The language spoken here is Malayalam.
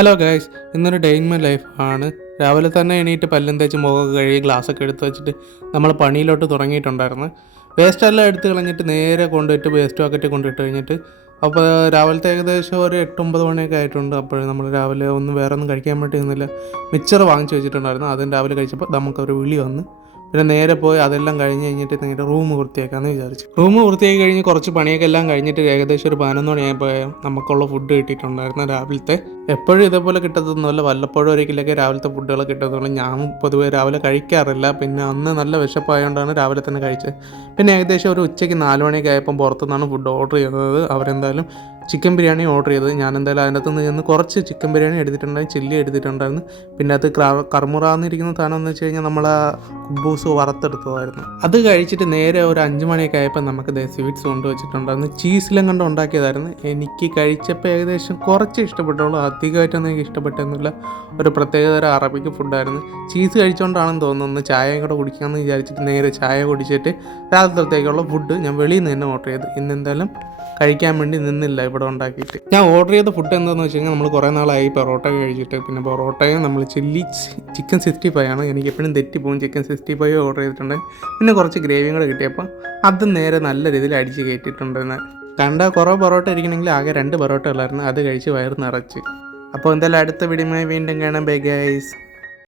ഹലോ ഗൈസ്, ഇന്നൊരു ഡേ ഇൻ മൈ ലൈഫ് ആണ്. രാവിലെ തന്നെ എണീറ്റ് പല്ലും തേച്ച് മുഖമൊക്കെ കഴുകി ഗ്ലാസ്സൊക്കെ എടുത്ത് വെച്ചിട്ട് നമ്മൾ പണിയിലോട്ട് തുടങ്ങിയിട്ടുണ്ടായിരുന്നു. വേസ്റ്റ് എല്ലാം എടുത്ത് കളഞ്ഞിട്ട് നേരെ കൊണ്ടുപോയിട്ട് വേസ്റ്റ് ബക്കറ്റിൽ കൊണ്ടിട്ട് കഴിഞ്ഞിട്ട് അപ്പോൾ രാവിലത്തെ ഏകദേശം ഒരു 8-9 മണിയൊക്കെ ആയിട്ടുണ്ട്. അപ്പോൾ നമ്മൾ രാവിലെ വേറെ ഒന്നും കഴിക്കാൻ വേണ്ടി നിന്നില്ല. മിക്സർ വാങ്ങിച്ച് വെച്ചിട്ടുണ്ടായിരുന്നു. അതും രാവിലെ കഴിച്ചപ്പോൾ നമുക്കൊരു വിളി വന്ന് പിന്നെ നേരെ പോയി അതെല്ലാം കഴിഞ്ഞ് കഴിഞ്ഞിട്ട് നേരെ റൂം വൃത്തിയാക്കാമെന്ന് വിചാരിച്ചു. റൂം വൃത്തിയാക്കി കഴിഞ്ഞ് കുറച്ച് പണിയൊക്കെ എല്ലാം കഴിഞ്ഞിട്ട് ഏകദേശം ഒരു 11 മണിയായപ്പോൾ നമുക്കുള്ള ഫുഡ് കിട്ടിയിട്ടുണ്ടായിരുന്നു രാവിലത്തെ. എപ്പോഴും ഇതേപോലെ കിട്ടത്തൊന്നുമല്ല, വല്ലപ്പോഴും ഒരിക്കലൊക്കെ രാവിലത്തെ ഫുഡുകൾ കിട്ടത്തുള്ളൂ. ഞാൻ പൊതുവേ രാവിലെ കഴിക്കാറില്ല. പിന്നെ അന്ന് നല്ല വിശപ്പായതുകൊണ്ടാണ് രാവിലെ തന്നെ കഴിച്ചത്. പിന്നെ ഏകദേശം ഒരു ഉച്ചയ്ക്ക് 4 മണിയൊക്കെ ആയപ്പോൾ പുറത്തുനിന്നാണ് ഫുഡ് ഓർഡർ ചെയ്തത്. അവരെന്തായാലും ചിക്കൻ ബിരിയാണി ഓർഡർ ചെയ്തത്. ഞാൻ എന്തായാലും അതിനകത്ത് നിന്ന് കുറച്ച് ചിക്കൻ ബിരിയാണി എടുത്തിട്ടുണ്ടായിരുന്നു, ചില്ലി എടുത്തിട്ടുണ്ടായിരുന്നു. പിന്നെ അത് കർമുറാന്നിരിക്കുന്ന സാധനം എന്ന് വെച്ച് കഴിഞ്ഞാൽ നമ്മൾ കുബൂസ് വറുത്തെടുത്തതായിരുന്നു. അത് കഴിച്ചിട്ട് നേരെ ഒരു 5 മണിയൊക്കെ ആയപ്പോൾ നമുക്ക് സ്വീറ്റ്സ് കൊണ്ടുവച്ചിട്ടുണ്ടായിരുന്നു. ചീസിലും കണ്ട് ഉണ്ടാക്കിയതായിരുന്നു. എനിക്ക് കഴിച്ചപ്പോൾ ഏകദേശം കുറച്ച് ഇഷ്ടപ്പെട്ടുള്ളൂ, അധികമായിട്ടൊന്നും എനിക്ക് ഇഷ്ടപ്പെട്ടൊന്നുമില്ല. ഒരു പ്രത്യേകതരം അറബിക്ക് ഫുഡായിരുന്നു. ചീസ് കഴിച്ചുകൊണ്ടാണെന്ന് തോന്നുന്നു ചായയും കൂടെ കുടിക്കാമെന്ന് വിചാരിച്ചിട്ട് നേരെ ചായ കുടിച്ചിട്ട് രാത്രിത്തേക്കുള്ള ഫുഡ് ഞാൻ വെളിയിൽ നിന്ന് തന്നെ ഓർഡർ ചെയ്തു. ഇന്നെന്തായാലും കഴിക്കാൻ വേണ്ടി നിന്നില്ല ഇവിടെ ഉണ്ടാക്കിയിട്ട്. ഞാൻ ഓർഡർ ചെയ്ത ഫുഡ് എന്താണെന്ന് വെച്ച് കഴിഞ്ഞാൽ നമ്മൾ കുറേ നാളായി പൊറോട്ട കഴിച്ചിട്ട്. പിന്നെ പൊറോട്ടയും നമ്മൾ ചിക്കൻ 65 ആണ്. എനിക്ക് എപ്പോഴും തെറ്റിപ്പോകും. ചിക്കൻ 65 ഓർഡർ ചെയ്തിട്ടുണ്ട്. പിന്നെ കുറച്ച് ഗ്രേവിയും കൂടെ കിട്ടിയപ്പോൾ അത് നേരെ നല്ല രീതിയിൽ അടിച്ച് കയറ്റിയിട്ടുണ്ടെന്ന്. കണ്ട കുറേ പൊറോട്ട ഇരിക്കണമെങ്കിൽ ആകെ 2 പൊറോട്ട ഉള്ളായിരുന്നു. അത് കഴിച്ച് വയറ് നിറച്ച്. അപ്പോൾ എന്തായാലും അടുത്ത വീഡിയോയുമായി വീണ്ടും കാണാം. Bye guys.